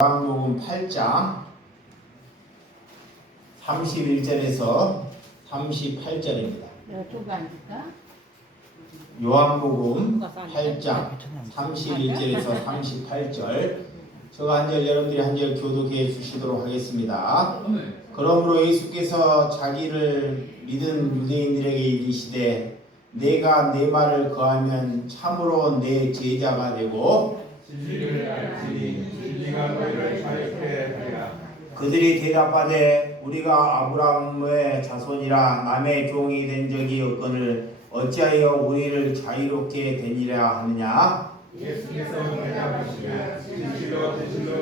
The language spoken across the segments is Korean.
요한복음 8장 31절에서 38절입니다. 이쪽에 앉을까? 요한복음 8장 31절에서 38절 제가 한 절 여러분들이 한 절 교독해 주시도록 하겠습니다. 그러므로 예수께서 자기를 믿은 유대인들에게 이르시되 내가 내 말을 거하면 참으로 내 제자가 되고 진리를 알지니 진리가 너희를 자유케 하리라. 그들이 대답하되 우리가 아브라함의 자손이라 남의 종이 된 적이 없거늘 어찌하여 우리를 자유롭게 되니라 하느냐. 예수께서 대답하시되 진실로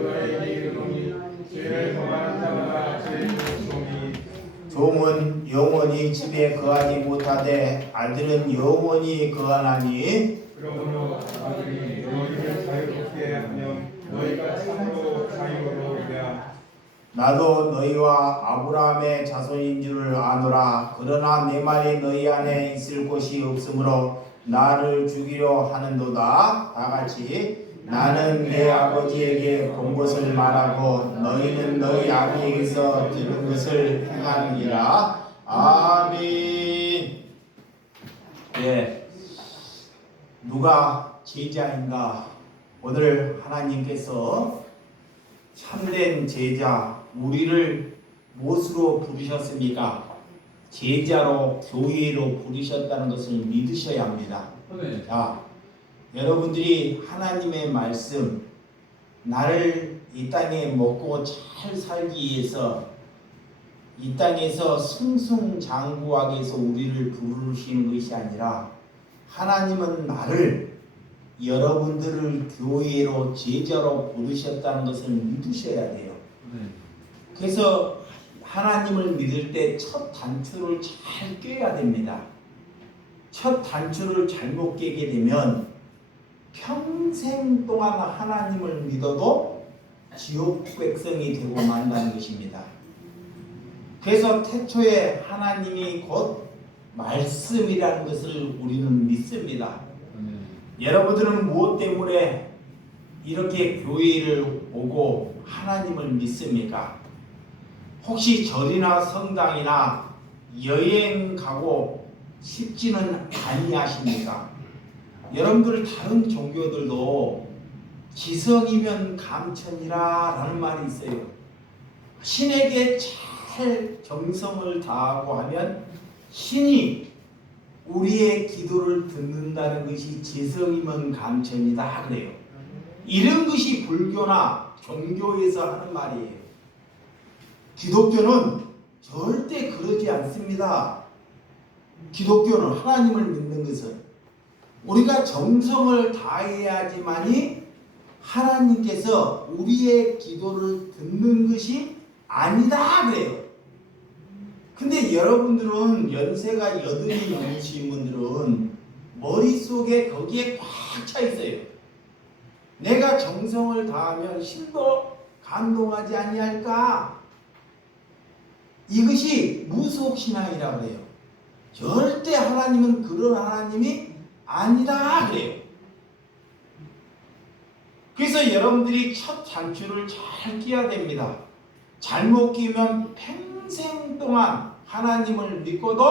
너희에게 이르노니 죄를 범하는 자마다 죄를 지으니 종은 영원히 집에 거하지 못하되 아들은 영원히 거하나니 그러므로 아들이 너희를 자유롭게 하면 너희가 참으로 자유로우리라. 나도 너희와 아브라함의 자손인 줄 아노라. 그러나 내 말이 너희 안에 있을 곳이 없으므로 나를 죽이려 하는도다. 다같이 나는 내 아버지에게 본 것을 말하고 너희는 너희 아버지에게서 들은 것을 행하느니라. 아멘. 예, 누가 제자인가? 오늘 하나님께서 참된 제자 우리를 무엇으로 부르셨습니까? 제자로 교회로 부르셨다는 것을 믿으셔야 합니다. 자, 여러분들이 하나님의 말씀 나를 이 땅에 먹고 잘 살기 위해서 이 땅에서 승승장구하기 위해서 우리를 부르시는 것이 아니라 하나님은 나를 여러분들을 교회로 제자로 부르셨다는 것을 믿으셔야 돼요. 그래서 하나님을 믿을 때 첫 단추를 잘 꿰야 됩니다. 첫 단추를 잘못 깨게 되면 평생 동안 하나님을 믿어도 지옥 백성이 되고 만다는 것입니다. 그래서 태초에 하나님이 곧 말씀이라는 것을 우리는 믿습니다. 여러분들은 무엇 때문에 이렇게 교회를 오고 하나님을 믿습니까? 혹시 절이나 성당이나 여행 가고 싶지는 아니하십니까? 여러분들 다른 종교들도 지성이면 감천이라 라는 말이 있어요. 신에게 잘 정성을 다하고 하면 신이 우리의 기도를 듣는다는 것이 지성이면 감천이다 그래요. 이런 것이 불교나 종교에서 하는 말이에요. 기독교는 절대 그러지 않습니다. 기독교는 하나님을 믿는 것은 우리가 정성을 다해야지만이 하나님께서 우리의 기도를 듣는 것이 아니다 그래요. 근데 여러분들은 연세가 여든이 넘으신 분들은 머릿속에 거기에 꽉 차 있어요. 내가 정성을 다하면 신도 감동하지 아니할까? 이것이 무속신앙이라고 해요. 절대 하나님은 그런 하나님이 아니다 그래요. 그래서 여러분들이 첫 단추를 잘 끼야 됩니다. 잘못 끼면 평생 동안 하나님을 믿고도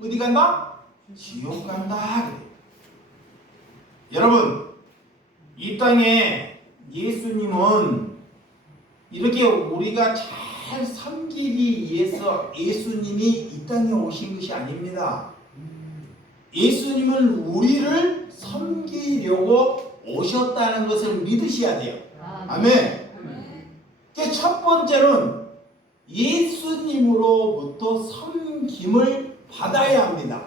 어디 간다? 지옥 간다 그래요. 여러분 이 땅에 예수님은 이렇게 우리가 잘 섬기기 위해서 예수님이 이 땅에 오신 것이 아닙니다. 예수님은 우리를 섬기려고 오셨다는 것을 믿으셔야 돼요. 아멘. 첫 번째는 예수님으로부터 섬김을 받아야 합니다.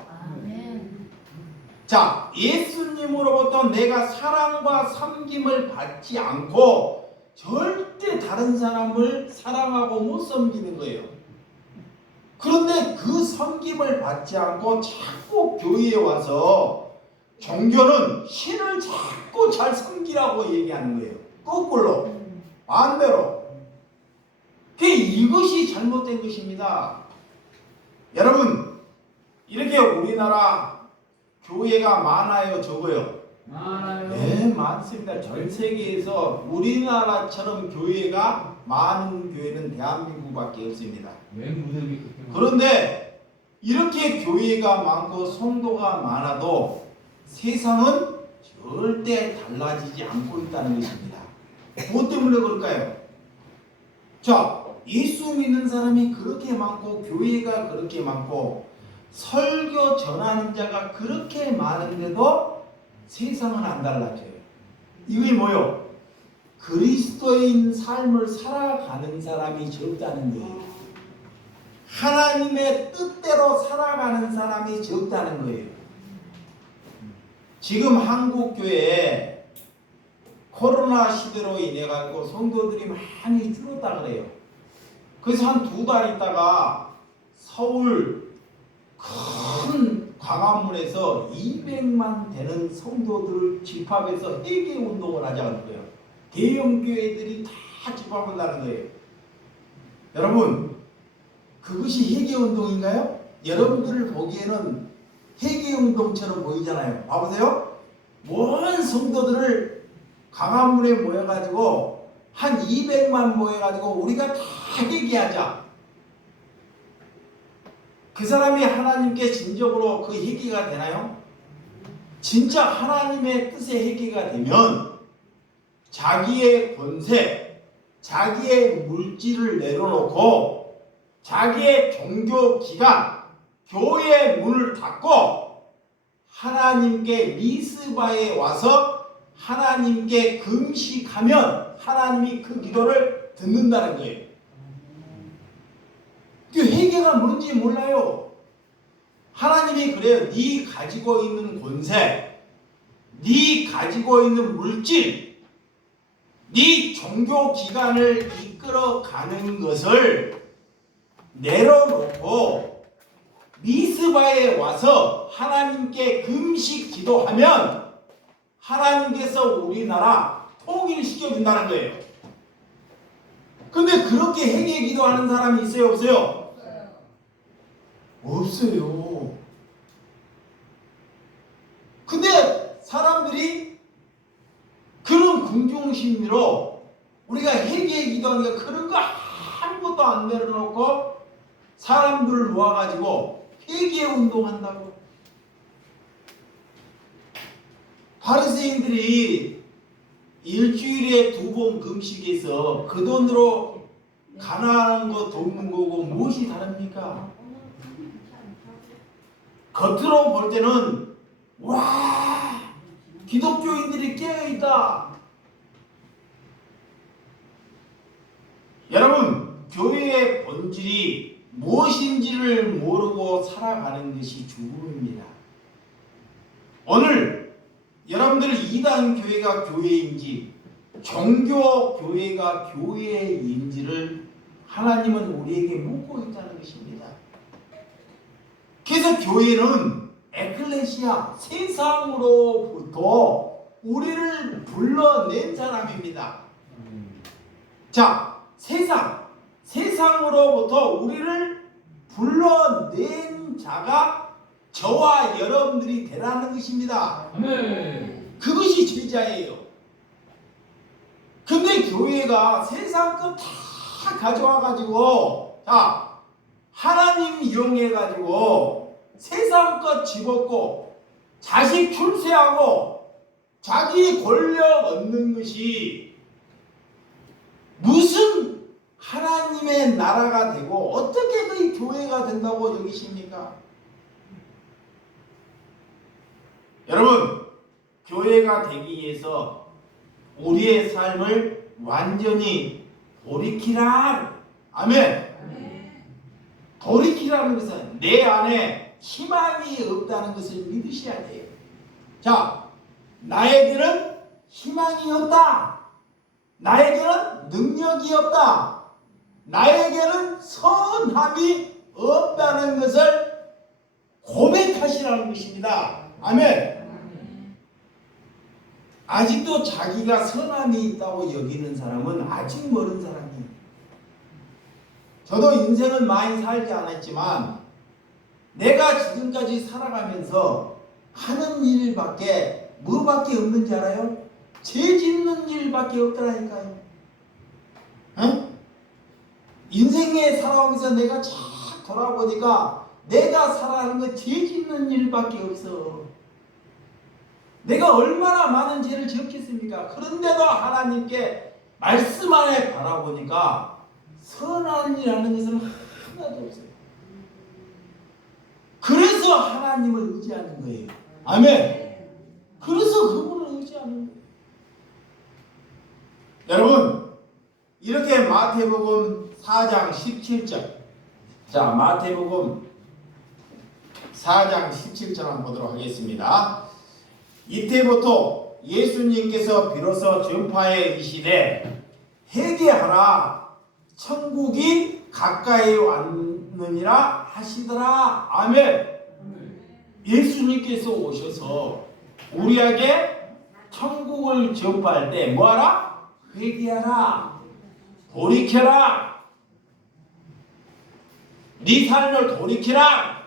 자, 예수님으로부터 내가 사랑과 섬김을 받지 않고 절대 다른 사람을 사랑하고 못 섬기는 거예요. 그런데 그 섬김을 받지 않고 자꾸 교회에 와서 종교는 신을 자꾸 잘 섬기라고 얘기하는 거예요. 거꾸로, 반대로. 이것이 잘못된 것입니다. 여러분, 이렇게 우리나라 교회가 많아요, 적어요? 네, 많습니다. 전 세계에서 우리나라처럼 교회가 많은 교회는 대한민국밖에 없습니다. 그런데 이렇게 교회가 많고 성도가 많아도 세상은 절대 달라지지 않고 있다는 것입니다. 무엇 때문에 그럴까요? 자, 예수 믿는 사람이 그렇게 많고 교회가 그렇게 많고 설교 전하는 자가 그렇게 많은데도 세상은 안 달라져요. 이게 뭐요? 그리스도인 삶을 살아가는 사람이 적다는 거예요. 하나님의 뜻대로 살아가는 사람이 적다는 거예요. 지금 한국 교회에 코로나 시대로 인해 가지고 성도들이 많이 줄었다 그래요. 그래서 한 2달 있다가 서울 큰 광화문에서 200만 되는 성도들을 집합해서 회개 운동을 하자는 거예요. 대형 교회들이 다 집합한다는 거예요. 여러분, 그것이 회개 운동인가요? 여러분들을 보기에는 회개 운동처럼 보이잖아요. 봐보세요. 모든 성도들을 광화문에 모여가지고 한 200만 모여가지고 우리가 다 회개하자. 그 사람이 하나님께 진정으로 그 회개가 되나요? 진짜 하나님의 뜻의 회개가 되면 자기의 권세, 자기의 물질을 내려놓고 자기의 종교 기관, 교회의 문을 닫고 하나님께 미스바에 와서 하나님께 금식하면 하나님이 그 기도를 듣는다는 거예요. 그 회개가 뭔지 몰라요. 하나님이 그래요. 네 가지고 있는 권세, 네 가지고 있는 물질, 네 종교 기관을 이끌어가는 것을 내려놓고 미스바에 와서 하나님께 금식 기도하면 하나님께서 우리나라 통일시켜준다는 거예요. 근데 그렇게 회개 기도하는 사람이 있어요? 없어요? 없어요. 근데 사람들이 그런 궁중심리로 우리가 회개 기도하니까 그런 거 아무것도 안 내려놓고 사람들을 모아가지고 회개 운동한다고. 바리새인들이 일주일에 2번 금식해서 그 돈으로 가난한 거 돕는 거고 무엇이 다릅니까? 겉으로 볼 때는 와, 기독교인들이 깨어있다. 여러분, 교회의 본질이 무엇인지를 모르고 살아가는 것이 죽음입니다. 오늘 여러분들 이단 교회가 교회인지 종교 교회가 교회인지를 하나님은 우리에게 묻고 있다는 것입니다. 그래서 교회는 에클레시아, 세상으로부터 우리를 불러낸 사람입니다. 자, 세상으로부터 우리를 불러낸 자가 저와 여러분들이 되라는 것입니다. 그것이 제자예요. 근데 교회가 세상 것 다 가져와가지고, 자, 하나님 이용해가지고 세상 것 집었고 자식 출세하고 자기 권력 얻는 것이 무슨 하나님의 나라가 되고 어떻게 그 교회가 된다고 여기십니까? 여러분, 교회가 되기 위해서 우리의 삶을 완전히 돌이키라. 아멘. 돌이키라는 것은 내 안에 희망이 없다는 것을 믿으셔야 돼요. 자, 나에게는 희망이 없다. 나에게는 능력이 없다. 나에게는 선함이 없다는 것을 고백하시라는 것입니다. 아멘. 아직도 자기가 선함이 있다고 여기는 사람은 아직 멀은 사람이에요. 저도 인생은 많이 살지 않았지만 내가 지금까지 살아가면서 하는 일밖에 뭐밖에 없는지 알아요? 죄 짓는 일밖에 없더라니까요. 어? 인생에 살아오면서 내가 쫙 돌아보니까 내가 살아가는 건 죄 짓는 일밖에 없어. 내가 얼마나 많은 죄를 지었겠습니까? 그런데도 하나님께 말씀 안에 바라보니까 선한 일이라는 것은 하나도 없어요. 그래서 하나님을 의지하는 거예요. 아멘. 그래서 그분을 의지하는 거예요. 여러분, 이렇게 마태복음 4장 17절. 자, 마태복음 4장 17절 한번 보도록 하겠습니다. 이때부터 예수님께서 비로소 전파에 이르시되 회개하라 천국이 가까이 왔느니라 하시더라. 아멘. 예수님께서 오셔서 우리에게 천국을 전파할 때 뭐하라? 회개하라. 돌이켜라. 네 삶을 돌이키라.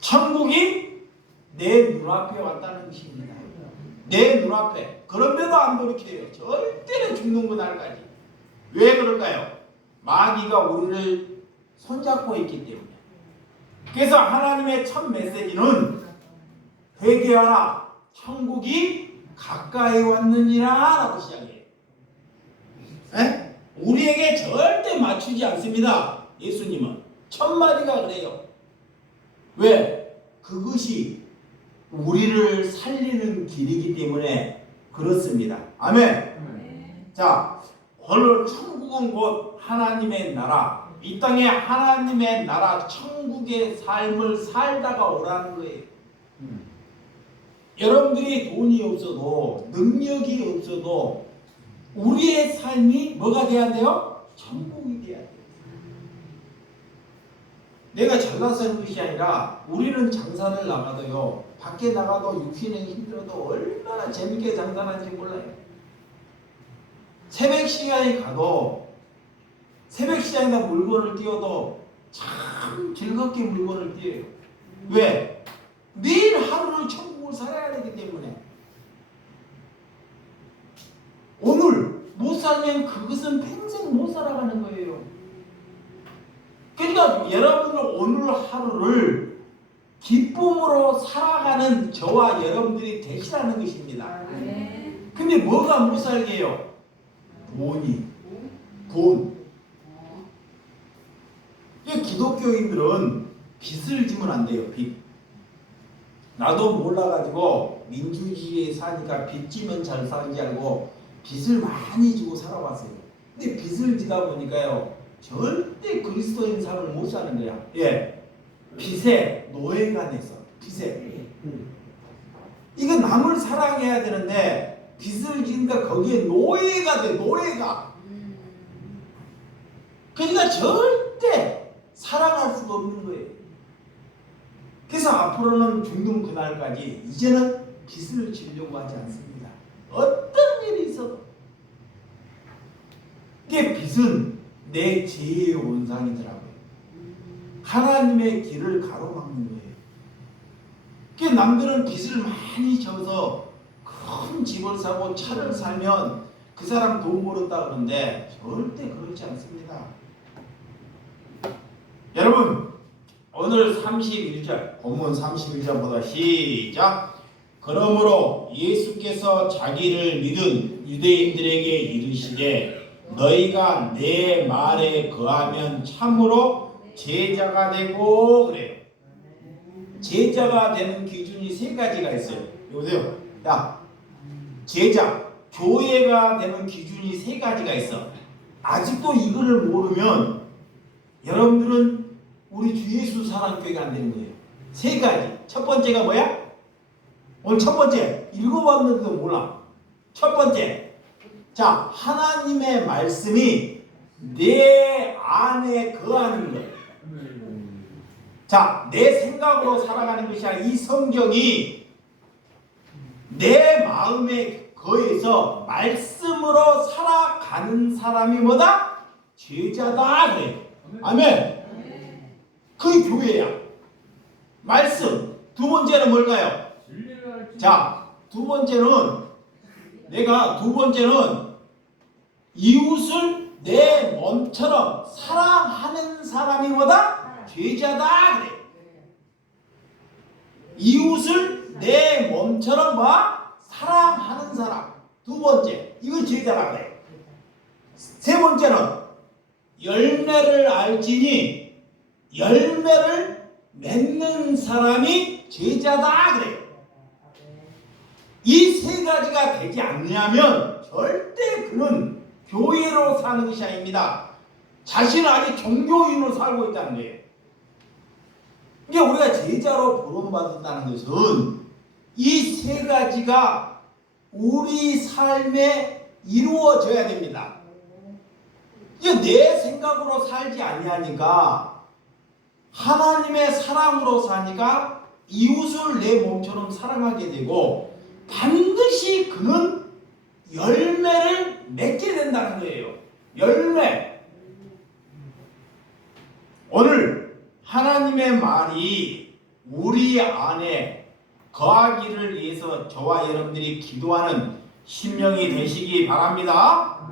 천국이 내 눈앞에 왔다는 것입니다. 내 눈앞에. 그런데도 안 돌이켜요. 절대로 죽는 그날까지. 왜 그럴까요? 마귀가 우리를 손잡고 있기 때문에. 그래서 하나님의 첫 메시지는 회개하라. 천국이 가까이 왔느니라 라고 시작해요. 에? 우리에게 절대 맞추지 않습니다. 예수님은. 첫 마디가 그래요. 왜? 그것이 우리를 살리는 길이기 때문에 그렇습니다. 아멘. 자, 오늘 천국은 곧 하나님의 나라. 이 땅에 하나님의 나라, 천국의 삶을 살다가 오라는 거예요. 여러분들이 돈이 없어도, 능력이 없어도 우리의 삶이 뭐가 돼야 돼요? 천국이 돼야 돼요. 내가 잘나서 하는 것이 아니라 우리는 장사를 나가도요, 밖에 나가도 육신이 힘들어도 얼마나 재밌게 장사하는지 몰라요. 새벽 시간에 가도 새벽 시장에다 물건을 띄워도 참 즐겁게 물건을 띄워요. 왜? 매일 하루를 천국을 살아야 되기 때문에. 오늘 못 살면 그것은 평생 못 살아가는 거예요. 그러니까 여러분들 오늘 하루를 기쁨으로 살아가는 저와 여러분들이 되시라는 것입니다. 근데 뭐가 못 살게 해요? 돈. 기독교인들은 빚을 지면 안 돼요. 빚. 나도 몰라가지고 민주주의에 사니까 빚 지면 잘 사는지 알고 빚을 많이 지고 살아왔어요. 근데 빚을 지다 보니까요, 절대 그리스도인 삶을 못 사는 거야. 예, 빚에 노예가 됐어. 빚에. 이거 남을 사랑해야 되는데 빚을 지니까 거기에 노예가 돼. 노예가. 그러니까 절대 사랑할 수가 없는 거예요. 그래서 앞으로는 죽는 그날까지 이제는 빚을 지려고 하지 않습니다. 어떤 일이 있어도. 이게 빚은 내 죄의 원상이더라고요. 하나님의 길을 가로막는 거예요. 그게 남들은 빚을 많이 져서 큰 집을 사고 차를 살면 그 사람 돈 벌었다 그러는데 절대 그렇지 않습니다. 여러분, 오늘 31절, 본문 31절보다 시작. 그러므로 예수께서 자기를 믿은 유대인들에게 이르시되 너희가 내 말에 거하면 참으로 제자가 되고. 그래요. 제자가 되는 기준이 세 가지가 있어요. 여보세요. 야, 제자, 교회가 되는 기준이 세 가지가 있어. 아직도 이거를 모르면 여러분들은 우리 주 예수 사랑교회가 안 되는 거예요. 세 가지. 첫 번째가 뭐야? 오늘 첫 번째, 읽어봤는데도 몰라. 첫 번째, 자, 하나님의 말씀이 내 안에 거하는 거예요. 자, 내 생각으로 살아가는 것이 아니라 이 성경이 내 마음에 거해서 말씀으로 살아가는 사람이 뭐다? 제자다. 그래요. 아멘. 그게 교회야. 말씀. 두 번째는 뭘까요? 자, 두 번째는 이웃을 내 몸처럼 사랑하는 사람이 뭐다? 제자다 그래. 이웃을 내 몸처럼 사랑하는 사람. 두 번째, 이거 제자라 그래. 세 번째는 열매를 알지니 열매를 맺는 사람이 제자다 그래. 이 세 가지가 되지 않냐면 절대 그는 교회로 사는 것이 아닙니다. 자신은 아직 종교인으로 살고 있다는 거예요. 그러니까 우리가 제자로 부름받았다는 것은 이 세 가지가 우리 삶에 이루어져야 됩니다. 이게 내 생각으로 살지 아니하니까 하나님의 사랑으로 사니까 이웃을 내 몸처럼 사랑하게 되고 반드시 그는 열매를 맺게 된다는 거예요. 열매. 오늘 하나님의 말이 우리 안에 거하기를 위해서 저와 여러분들이 기도하는 심령이 되시기 바랍니다.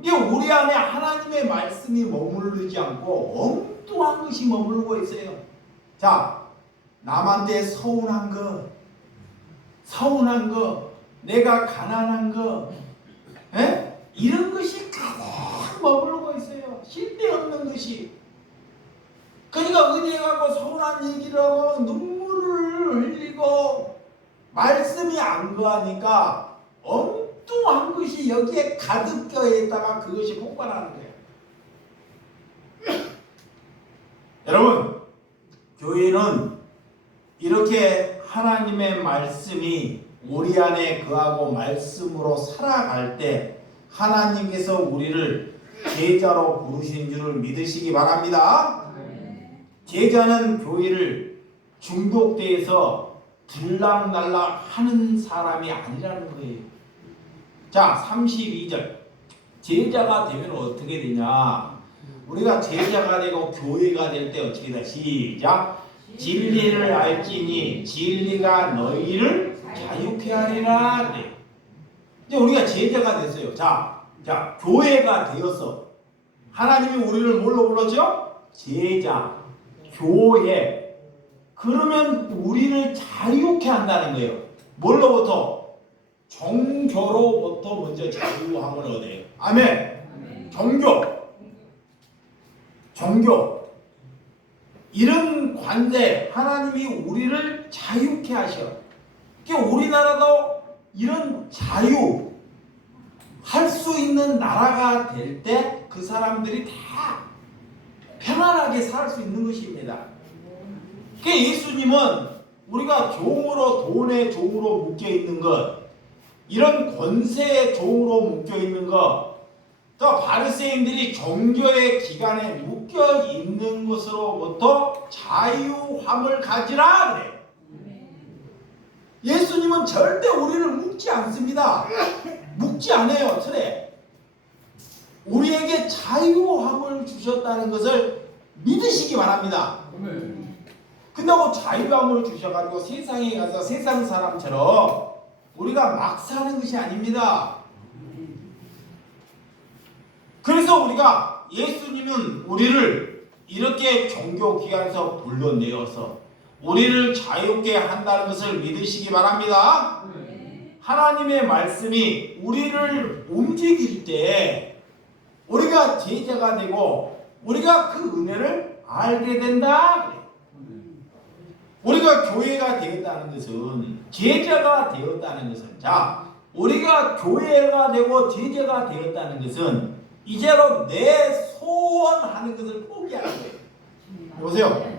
이게 우리 안에 하나님의 말씀이 머무르지 않고 엉뚱한 것이 머무르고 있어요. 자, 남한테 서운한 거, 내가 가난한 거, 이런 것이 가득 머무르고 있어요. 쓸데없는 것이. 그러니까 은혜 갖고 서운한 얘기를 하고 눈물을 흘리고 말씀이 안 거하니까 엉뚱한 것이 여기에 가득 껴있다가 그것이 폭발하는 거예요. 여러분, 교회는 이렇게 하나님의 말씀이 우리 안에 거하고 말씀으로 살아갈 때 하나님께서 우리를 제자로 부르신 줄을 믿으시기 바랍니다. 제자는 교회를 중독돼서 들락날락 하는 사람이 아니라는 거예요. 자, 32절. 제자가 되면 어떻게 되냐? 우리가 제자가 되고 교회가 될 때 어떻게 되냐? 시작. 진리를 알지니 진리가 너희를 자유케 하리라. 그래. 이제 우리가 제자가 됐어요. 자, 교회가 되었어. 하나님이 우리를 뭘로 불렀죠? 제자, 교회. 그러면 우리를 자유케 한다는 거예요. 뭘로부터? 종교로부터 먼저 자유함을 얻어요. 아멘. 종교. 이런 관대 하나님이 우리를 자유케 하셔. 그러니까 우리나라도 이런 자유 할 수 있는 나라가 될 때 그 사람들이 다 편안하게 살 수 있는 것입니다. 그러니까 예수님은 우리가 종으로, 돈의 종으로 묶여 있는 것, 이런 권세의 종으로 묶여 있는 것, 또 바리새인들이 종교의 기간에 묶여 있는 것으로부터 자유함을 가지라 그래. 예수님은 절대 우리를 묶지 않습니다. 묶지 않아요, 틀에. 우리에게 자유함을 주셨다는 것을 믿으시기 바랍니다. 근데 자유함을 주셔가지고 세상에 가서 세상 사람처럼 우리가 막 사는 것이 아닙니다. 그래서 우리가 예수님은 우리를 이렇게 종교기관에서 불러내어서 우리를 자유케 한다는 것을 믿으시기 바랍니다. 하나님의 말씀이 우리를 움직일 때 우리가 제자가 되고 우리가 그 은혜를 알게 된다. 우리가 교회가 되었다는 것은, 제자가 되었다는 것은, 자, 우리가 교회가 되고 제자가 되었다는 것은 이제로 내 소원하는 것을 포기하는 거예요. 보세요.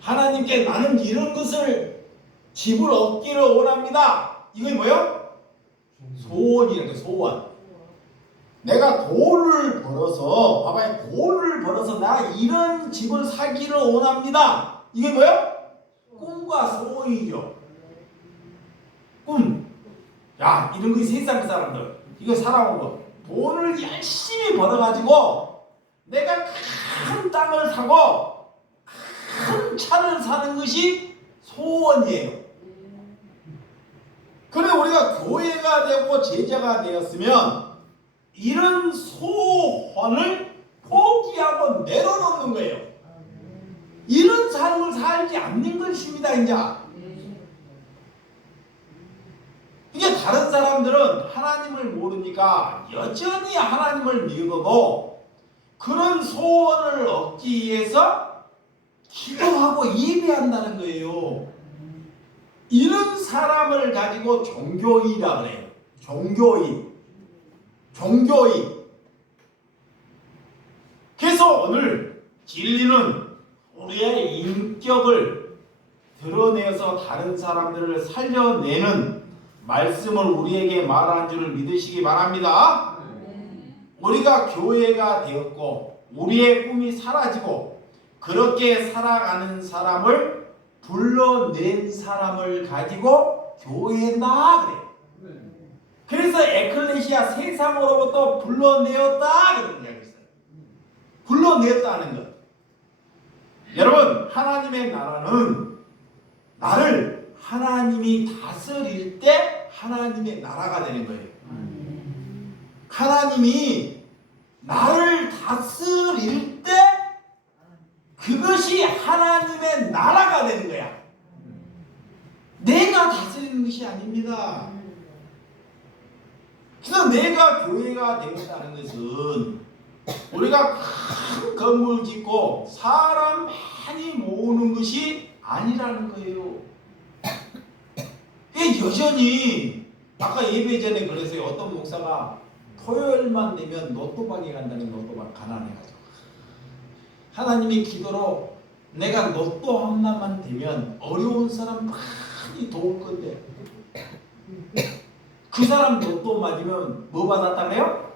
하나님께 나는 이런 것을 집을 얻기를 원합니다. 이게 뭐예요? 소원이라는 거예요. 소원. 내가 돈을 벌어서, 봐봐요. 돈을 벌어서 나 이런 집을 사기를 원합니다. 이게 뭐예요? 꿈과 소원이죠. 꿈. 야, 이런 거 세상 사람들 이거 살아온 거. 돈을 열심히 벌어가지고 내가 큰 땅을 사고 큰 차를 사는 것이 소원이에요. 그래 우리가 교회가 되고 제자가 되었으면 이런 소원을 포기하고 내려놓는 거예요. 이런 삶을 살지 않는 것입니다. 이게 다른 사람들은 하나님을 모르니까 여전히 하나님을 믿어도 그런 소원을 얻기 위해서 기도하고 예배한다는 거예요. 이런 사람을 가지고 종교인이라 그래요. 종교인. 그래서 오늘 진리는 우리의 인격을 드러내서 다른 사람들을 살려내는 말씀을 우리에게 말하는 줄을 믿으시기 바랍니다. 우리가 교회가 되었고 우리의 꿈이 사라지고 그렇게 살아가는 사람을 불러낸 사람을 가지고 교회다 그래요. 그래서 에클레시아 세상으로부터 불러내었다 그런 이야기 있어요. 불러냈다는 것. 여러분 하나님의 나라는 나를 하나님이 다스릴 때 하나님의 나라가 되는 거예요. 하나님이 나를 다스릴 때 그것이 하나님의 나라가 되는 거야. 내가 다스리는 것이 아닙니다. 그래서 내가 교회가 되었다는 것은 우리가 큰 건물 짓고 사람 많이 모으는 것이 아니라는 거예요. 여전히 아까 예배 전에 그래서요. 어떤 목사가 토요일만 되면 로또방에 간다는 로또방 가난해가지고 하나님이 기도로 내가 로또 하나만 되면 어려운 사람 많이 도울 건데 그 사람 로또 맞으면 뭐 받았다 그래요?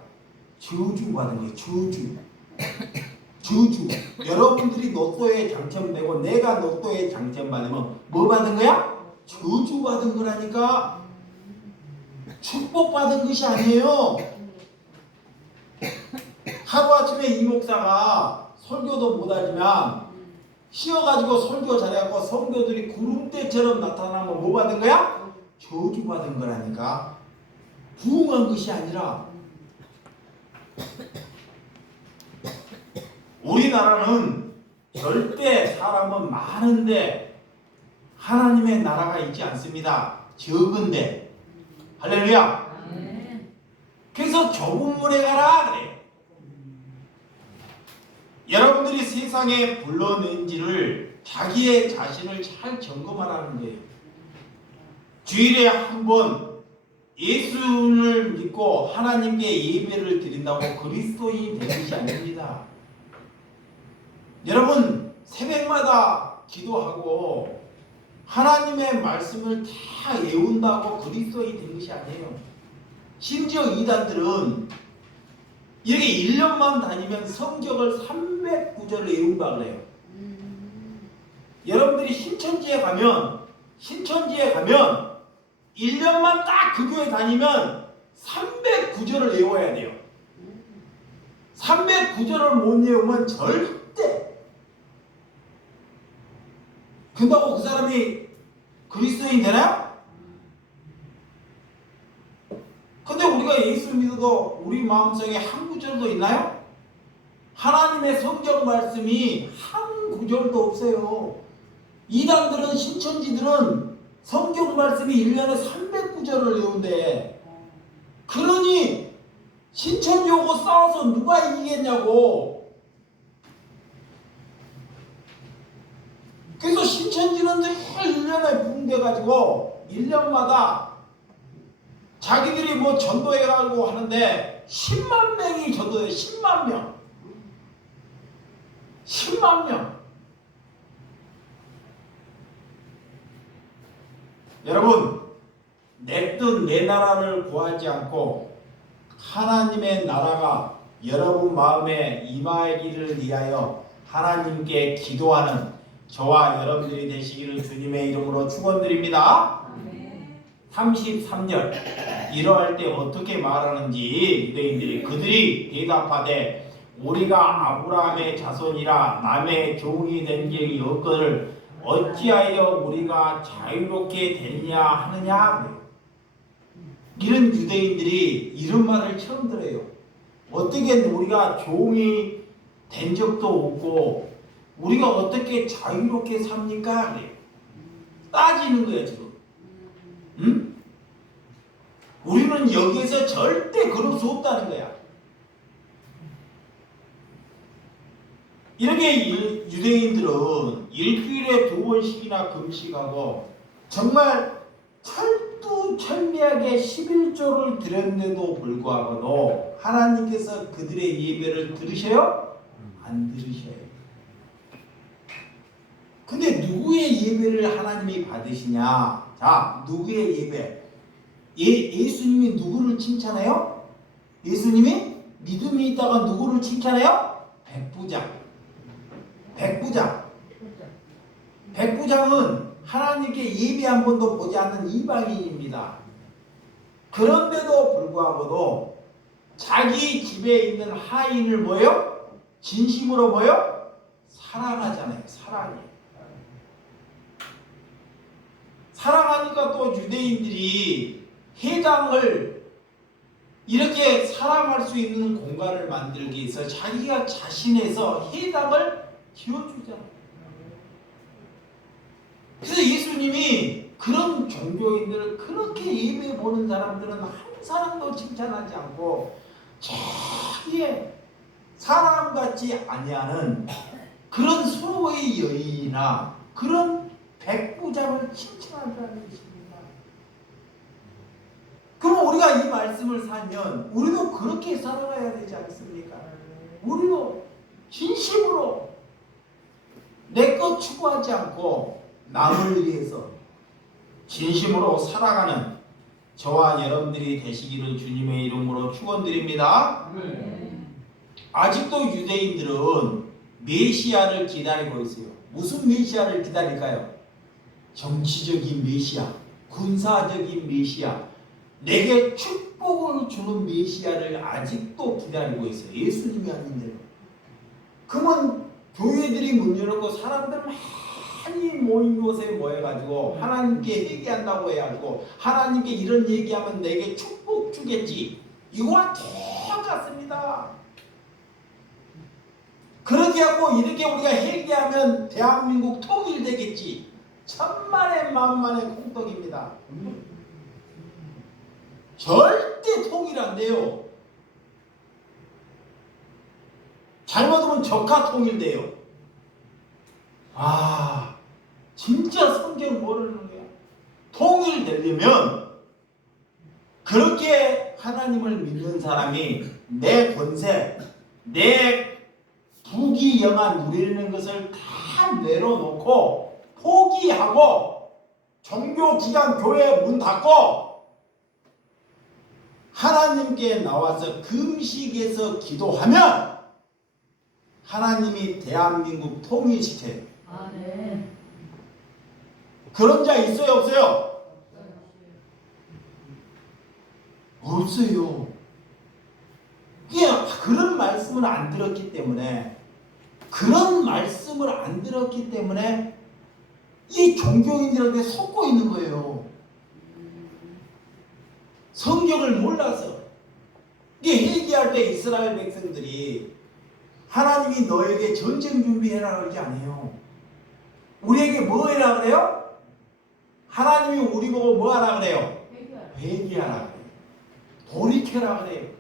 저주 받은 거예요. 저주. 여러분들이 로또에 당첨되고 내가 로또에 당첨받으면 뭐 받은 거야? 저주 받은 거라니까. 축복 받은 것이 아니에요. 하루아침에 이 목사가 설교도 못하지만 쉬어가지고 설교 잘해갖고 성도들이 구름대처럼 나타나면 뭐 받은 거야? 저주 받은 거라니까. 부흥한 것이 아니라. 우리나라는 절대 사람은 많은데 하나님의 나라가 있지 않습니다. 적은데. 할렐루야. 그래서 좁은 문에 가라 그래. 여러분들이 세상에 불러낸지를 자기의 자신을 잘 점검하라는 거예요. 주일에 한 번 예수를 믿고 하나님께 예배를 드린다고 그리스도인이 되는 것이 아닙니다. 여러분 새벽마다 기도하고 하나님의 말씀을 다 외운다고 그리스도인이 된 것이 아니에요. 심지어 이단들은 이렇게 1년만 다니면 성경을 309절을 외운다 그래요. 여러분들이 신천지에 가면 1년만 딱 그 교회 다니면 309절을 외워야 돼요. 309절을 못 외우면 절대. 그런다고 그 사람이 그리스도인 되나요? 근데 우리가 예수 믿어도 우리 마음속에 한 구절도 있나요? 하나님의 성경 말씀이 한 구절도 없어요. 이단들은 신천지들은 성경 말씀이 1년에 309절을 외운대. 그러니 신천지하고 싸워서 누가 이기겠냐고. 그래서 신천지는 늘 1년에 붕대가지고 1년마다 자기들이 뭐 전도해가지고 하는데 10만 명이 전도해. 10만 명. 여러분 내 뜻 내 나라를 구하지 않고 하나님의 나라가 여러분 마음에 임하기를 위하여 하나님께 기도하는 저와 여러분들이 되시기를 주님의 이름으로 축원드립니다. 33절 이러할 때 어떻게 말하는지 유대인들이 그들이 대답하되 우리가 아브라함의 자손이라 남의 종이 된 적이 없거늘 어찌하여 우리가 자유롭게 되느냐 하느냐. 이런 유대인들이 이런 말을 처음 들어요. 어떻게 우리가 종이 된 적도 없고 우리가 어떻게 자유롭게 삽니까? 그래요. 따지는 거야 지금. 응? 우리는 여기에서 절대 그럴 수 없다는 거야. 이렇게 유대인들은 일주일에 2번씩이나 금식하고 정말 철두철미하게 11조를 드렸는데도 불구하고도 하나님께서 그들의 예배를 들으셔요? 안 들으셔요. 근데 누구의 예배를 하나님이 받으시냐? 자, 누구의 예배? 예수님이 누구를 칭찬해요? 예수님이 믿음이 있다가 누구를 칭찬해요? 백부장은 하나님께 예배 한 번도 보지 않는 이방인입니다. 그런데도 불구하고도 자기 집에 있는 하인을 뭐요? 진심으로 뭐요? 사랑하잖아요. 사랑하니까 또 유대인들이 회당을 이렇게 사랑할 수 있는 공간을 만들기 위해서 자기가 자신에서 회당을 지어주잖아요. 그래서 예수님이 그런 종교인들을 그렇게 예배 보는 사람들은 한 사람도 칭찬하지 않고 자기의 사람같지 아니하는 그런 서로의 여인이나 그런 백부장을 칭찬한다는 것입니다. 그럼 우리가 이 말씀을 살면 우리도 그렇게 살아가야 되지 않습니까? 우리도 진심으로 내 것 추구하지 않고 남을 위해서 진심으로 살아가는 저와 여러분들이 되시기를 주님의 이름으로 축원드립니다. 아직도 유대인들은 메시아를 기다리고 있어요. 무슨 메시아를 기다릴까요? 정치적인 메시아, 군사적인 메시아, 내게 축복을 주는 메시아를 아직도 기다리고 있어요. 예수님이 아닌데요. 그러면 교회들이 문 열었고 사람들 많이 모인 곳에 모여가지고 하나님께 얘기한다고 해가지고 하나님께 이런 얘기하면 내게 축복 주겠지. 이거와 똑같습니다. 그렇게 하고 이렇게 우리가 회개하면 대한민국 통일되겠지. 천만의 만만의 공덕입니다. 절대 통일 안 돼요. 잘못하면 적화 통일돼요. 아, 진짜 성경 모르는 거야. 통일되려면 그렇게 하나님을 믿는 사람이 내 권세, 내 부귀영화 누리는 것을 다 내려놓고 포기하고 종교기관 교회 문 닫고 하나님께 나와서 금식에서 기도하면 하나님이 대한민국 통일시켜요. 네. 그런 자 있어요? 없어요? 없어요. 그런 말씀을 안 들었기 때문에 이 종교인들한테 속고 있는 거예요. 성경을 몰라서. 이게 회개할 때 이스라엘 백성들이 하나님이 너에게 전쟁 준비해라 그러지 않아요. 우리에게 뭐 해라 그래요? 하나님이 우리 보고 뭐 하라 그래요? 회개하라 그래요. 돌이켜라 그래요.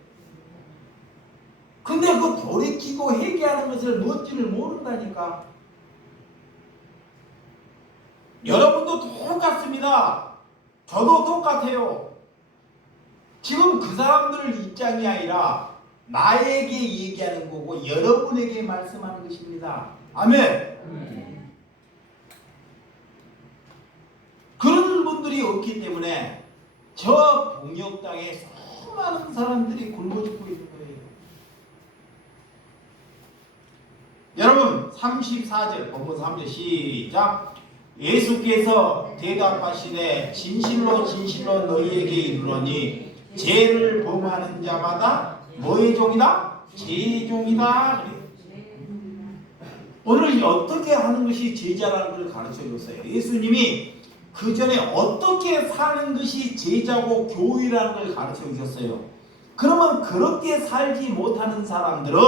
근데 그 돌이키고 회개하는 것을 뭔지를 모른다니까. 여러분도 똑같습니다. 저도 똑같아요. 지금 그 사람들 입장이 아니라 나에게 얘기하는 거고 여러분에게 말씀하는 것입니다. 아멘. 그런 분들이 없기 때문에 저 봉역 땅에 수많은 사람들이 굶어 죽고 있는 거예요. 여러분 34절 본문 3절 시작. 예수께서 대답하시되 진실로 진실로 너희에게 이르노니 죄를 범하는 자마다 뭐의 종이다? 죄의 종이다. 오늘 어떻게 하는 것이 제자라는 걸 가르쳐 줬어요. 예수님이 그 전에 어떻게 사는 것이 제자고 교회라는 걸 가르쳐 주셨어요. 그러면 그렇게 살지 못하는 사람들은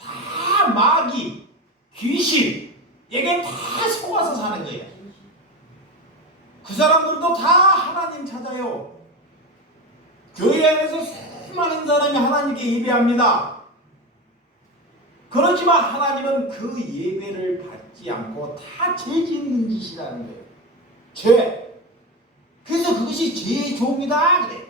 다 마귀, 귀신에게 다 속아서 사는 거예요. 그 사람들도 다 하나님 찾아요. 교회 안에서 수많은 사람이 하나님께 예배합니다. 그렇지만 하나님은 그 예배를 받지 않고 다 죄 짓는 짓이라는 거예요. 죄. 그래서 그것이 죄의 종이다 그래.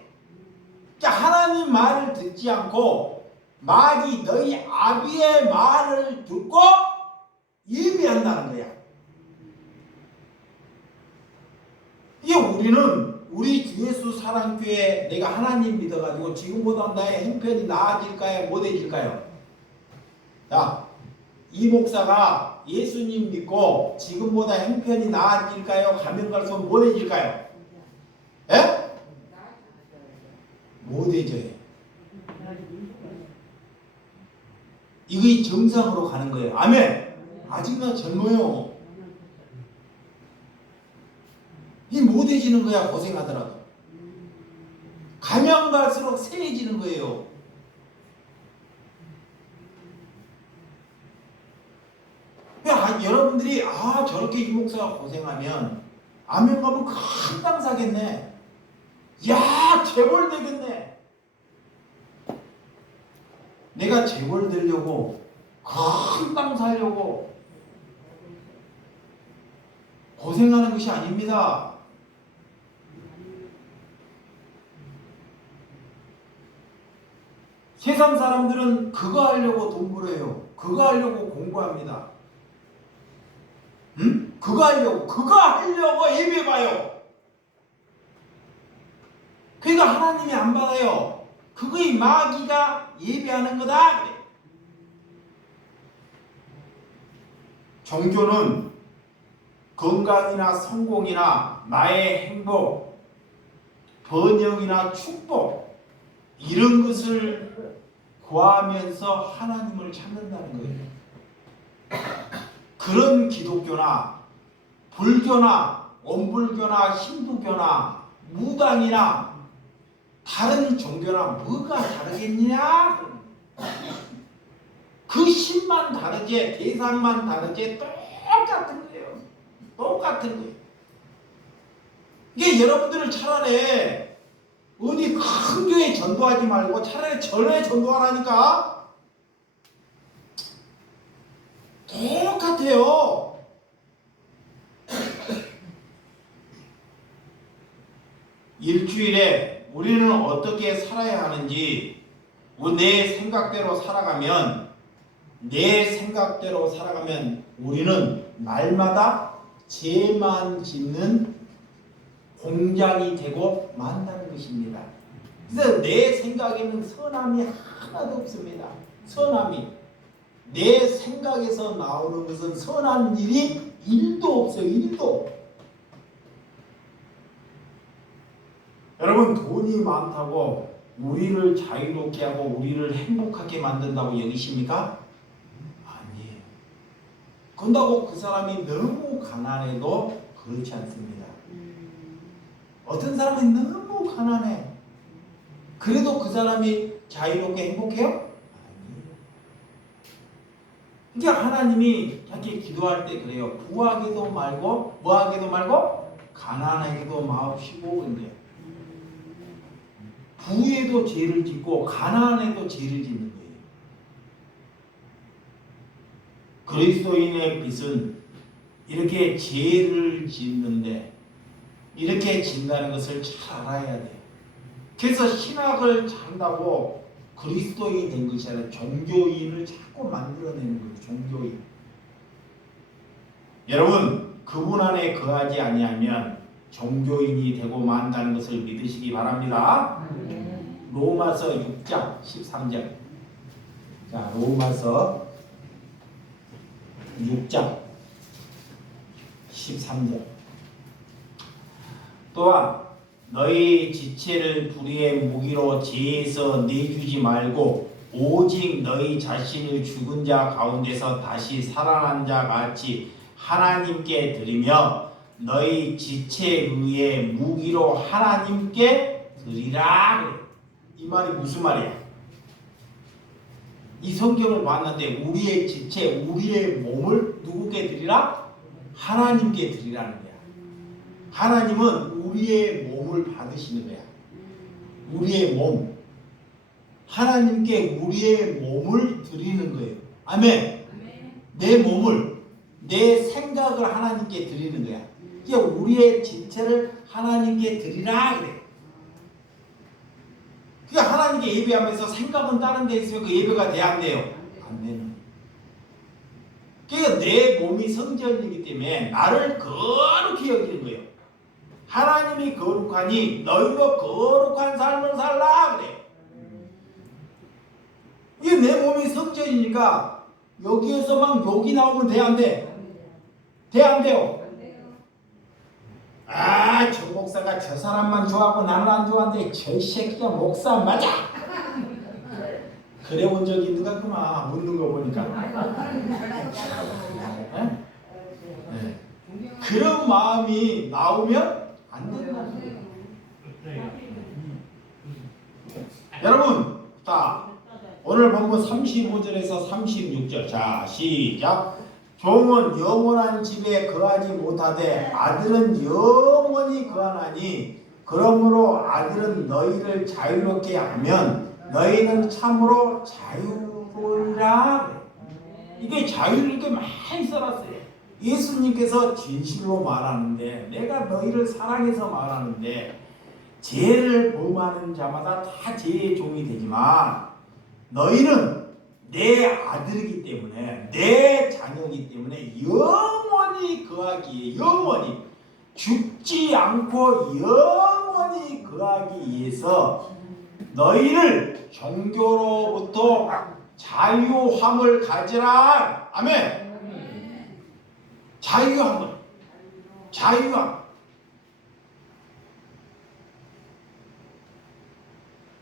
자, 하나님 말을 듣지 않고 마귀 너희 아비의 말을 듣고 예배한다는 거야. 이게 우리 주 예수 사랑교회 내가 하나님 믿어가지고 지금보다 나의 형편이 나아질까요? 못해질까요? 자, 이 목사가 예수님 믿고 지금보다 형편이 나아질까요? 가면 갈수록 못해질까요? 예? 못해져요. 이게 정상으로 가는 거예요. 아멘. 아직 나 젊어요. 이 못해지는 거야. 고생하더라도 가면 갈수록 세해지는 거예요. 여러분들이 저렇게 이 목사가 고생하면 아멘 가면 큰 땅 사겠네. 야, 재벌 되겠네. 내가 재벌 되려고 큰 땅 사려고 고생하는 것이 아닙니다. 세상 사람들은 그거 하려고 돈 벌어요. 그거 하려고 공부합니다. 그거 하려고 예배 봐요. 그러니까 하나님이 안 받아요. 그거의 마귀가 예배하는 거다. 그래. 종교는 건강이나 성공이나 나의 행복, 번영이나 축복 이런 것을 구하면서 하나님을 찾는다는 거예요. 그런 기독교나 불교나 원불교나 힌두교나 무당이나 다른 종교나 뭐가 다르겠냐? 그 신만 다르지 대상만 다르지 똑같은 거예요. 똑같은 거예요. 이게 여러분들을 차라리 어디 큰 교회 전도하지 말고 차라리 전에 전도하라니까. 똑같아요. 일주일에 우리는 어떻게 살아야 하는지 내 생각대로 살아가면 우리는 날마다 죄만 짓는 공장이 되고 만다는 것입니다. 그래서 내 생각에는 선함이 하나도 없습니다. 선함이 내 생각에서 나오는 것은 선한 일이 1도 없어요. 1도. 여러분, 돈이 많다고 우리를 자유롭게 하고 우리를 행복하게 만든다고 여기십니까? 아니에요. 그런다고 그 사람이 너무 가난해도 그렇지 않습니다. 어떤 사람이 너무 가난해. 그래도 그 사람이 자유롭게 행복해요? 아니에요. 그러니까 하나님이 자기 기도할 때 그래요. 부하게도 말고 뭐하게도 말고 가난하게도 마옵시고 그래요. 부에도 죄를 짓고 가난에도 죄를 짓는 거예요. 그리스도인의 빛은 이렇게 죄를 짓는데 이렇게 짓는다는 것을 잘 알아야 돼요. 그래서 신학을 잘한다고 그리스도인이 된 것이 아니라 종교인을 자꾸 만들어내는 거예요. 종교인. 여러분, 그분 안에 거하지 아니하면 종교인이 되고 만다는 것을 믿으시기 바랍니다. 로마서 6장 13절. 자, 로마서 6장 13절. 또한 너희 지체를 불의의 무기로 죄에서 내주지 말고 오직 너희 자신을 죽은 자 가운데서 다시 살아난 자 같이 하나님께 드리며 너희 지체의의 무기로 하나님께 드리라. 그래. 이 말이 무슨 말이야? 이 성경을 봤는데 우리의 지체, 우리의 몸을 누구께 드리라? 하나님께 드리라는 거야. 하나님은 우리의 몸을 받으시는 거야. 우리의 몸. 하나님께 우리의 몸을 드리는 거예요. 아멘. 내 몸을, 내 생각을 하나님께 드리는 거야. 이게 우리의 지체를 하나님께 드리라 그래. 그러니까 하나님께 예배하면서 생각은 다른 데 있으면 그 예배가 돼 안 돼요? 안 되는. 그러니까 내 몸이 성전이기 때문에 나를 거룩히 여기는 거예요. 하나님이 거룩하니 너희도 거룩한 삶을 살라 그래. 이게 내 몸이 성전이니까 여기에서 막 욕이 나오면 돼 안 돼? 돼 안 돼요? 아, 저 목사가 저 사람만 좋아하고 나는 안 좋아하는데 저 새끼가 목사 맞아. 그래 본 적 있는 것 같구만. 묻는 거 보니까. 네? 네. 그런 마음이 나오면 안 된다. 여러분, 자, 오늘 본문 35절에서 36절. 자, 시작. 종은 영원한 집에 거하지 못하되 아들은 영원히 거하나니 그러므로 아들은 너희를 자유롭게 하면 너희는 참으로 자유로우리라. 이게 자유를 이렇게 많이 써놨어요. 예수님께서 진실로 말하는데 내가 너희를 사랑해서 말하는데 죄를 범하는 자마다 다 죄의 종이 되지만 너희는 내 아들이기 때문에 내 자녀이기 때문에 영원히 거하기에 영원히 죽지 않고 영원히 거하기 위해서 너희를 종교로부터 자유함을 가지라. 아멘. 자유함.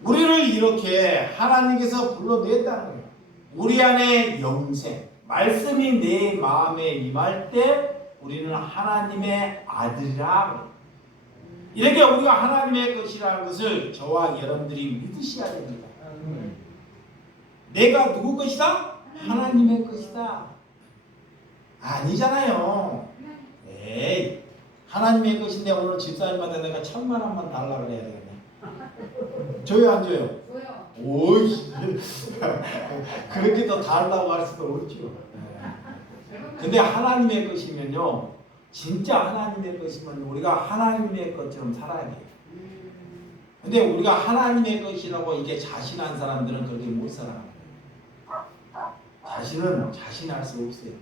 우리를 이렇게 하나님께서 불러냈다는 거예요. 우리 안에 영생, 말씀이 내 마음에 임할 때 우리는 하나님의 아들이라. 이렇게 우리가 하나님의 것이라는 것을 저와 여러분들이 믿으셔야 됩니다. 내가 누구 것이다? 하나님의 것이다. 아니잖아요. 에이, 하나님의 것인데 오늘 집사님한테 내가 1,000,000원만 달라 그래야 되겠네. 줘요 안 줘요? 줘요. 오이 그렇게 또 달라고 할 수도 없죠. 근데 하나님의 것이면요, 진짜 하나님의 것이면 우리가 하나님의 것처럼 살아야 돼요. 근데 우리가 하나님의 것이라고 이게 자신한 사람들은 그렇게 못 살아요. 자신은 자신할 수 없어요.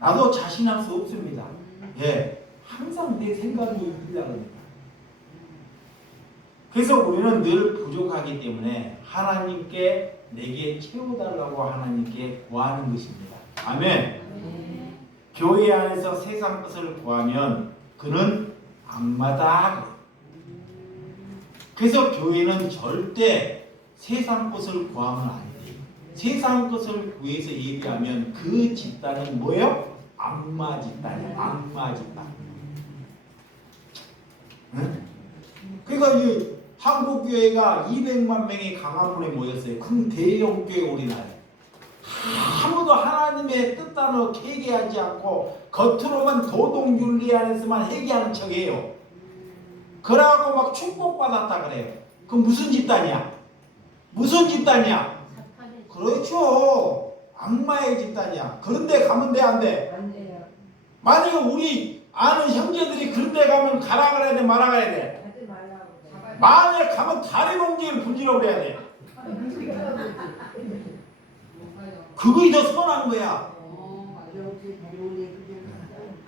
나도 자신할 수 없습니다. 예, 항상 내 생각이 이기려고 합니다. 그래서 우리는 늘 부족하기 때문에 하나님께 내게 채워달라고 하나님께 구하는 것입니다. 아멘. 교회 안에서 세상 것을 구하면 그는 악마다. 그래서 교회는 절대 세상 것을 구하면 안 돼요. 세상 것을 구해서 예배하면 그 집단은 뭐예요? 악마 집단이에요. 악마 집단. 응? 그러니까 이 한국 교회가 200만 명이 강화문에 모였어요. 큰 대형 교회 우리나라에. 아무도 하나님의 뜻단을 회개하지 않고 겉으로만 도덕윤리 안에서만 회개하는 척해요. 그래갖고 막 축복받았다 그래요. 그럼 무슨 집단이야? 무슨 집단이야? 그렇죠. 악마의 집단이야. 그런데 가면 돼, 안 돼? 안 돼요. 만약에 우리 아는 형제들이 그런데 가면 가라 그래야 돼, 말아 가야 돼? 하지 말라고. 만약에 가면 다리 봉지를 분지라고 해야 돼. 그거이 더 선한 거야.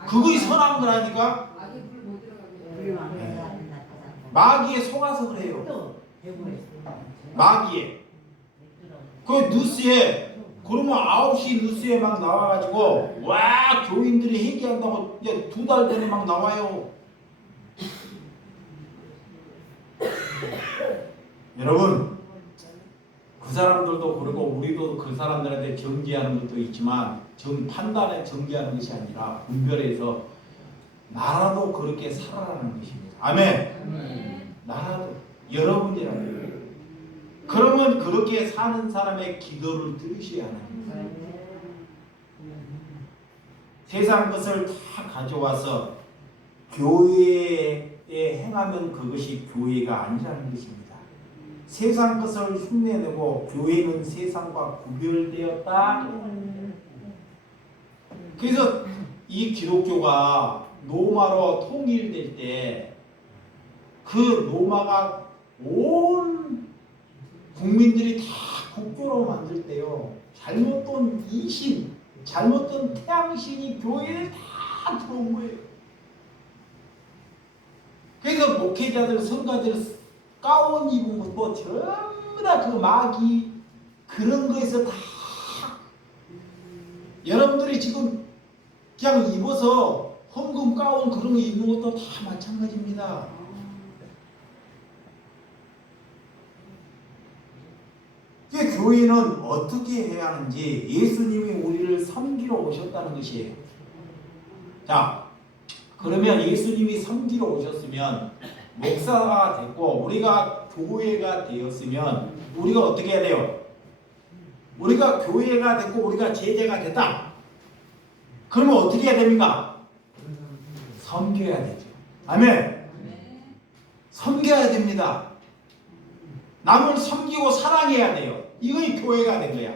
그거이 선한 거라니까. 마귀에 속아서 그래요. 마귀에. 그 뉴스에 그러면 9시 뉴스에 막 나와가지고 와 교인들이 회개한다고 이제 2달 전에 막 나와요. 여러분 그 사람들도 그러고 우리도 그 사람들한테 정죄하는 것도 있지만 판단에 정죄하는 것이 아니라 분별해서 나라도 그렇게 살아라는 것입니다. 아멘. 나라도 여러분이라도 그러면 그렇게 사는 사람의 기도를 들으셔야 합니다. 세상 것을 다 가져와서 교회에 행하면 그것이 교회가 아니라는 것입니다. 세상 것을 흉내내고 교회는 세상과 구별되었다. 그래서 이 기독교가 로마로 통일될 때 그 로마가 온 국민들이 다 국교로 만들 때요, 잘못된 이신, 잘못된 태양신이 교회에 다 들어온 거예요. 그래서 목회자들, 성가들 가운 입은 것도 전부 다 그 마귀 그런 거에서 다 여러분들이 지금 그냥 입어서 헌금 가운 그런 거 입는 것도 다 마찬가지입니다. 교회는 어떻게 해야 하는지 예수님이 우리를 섬기러 오셨다는 것이에요. 자, 그러면 예수님이 섬기러 오셨으면 목사가 됐고 우리가 교회가 되었으면 우리가 어떻게 해야 돼요? 우리가 교회가 됐고 우리가 제자가 됐다. 그러면 어떻게 해야 됩니까? 섬겨야 되죠. 아멘. 섬겨야 됩니다. 남을 섬기고 사랑해야 돼요. 이것이 교회가 된 거야.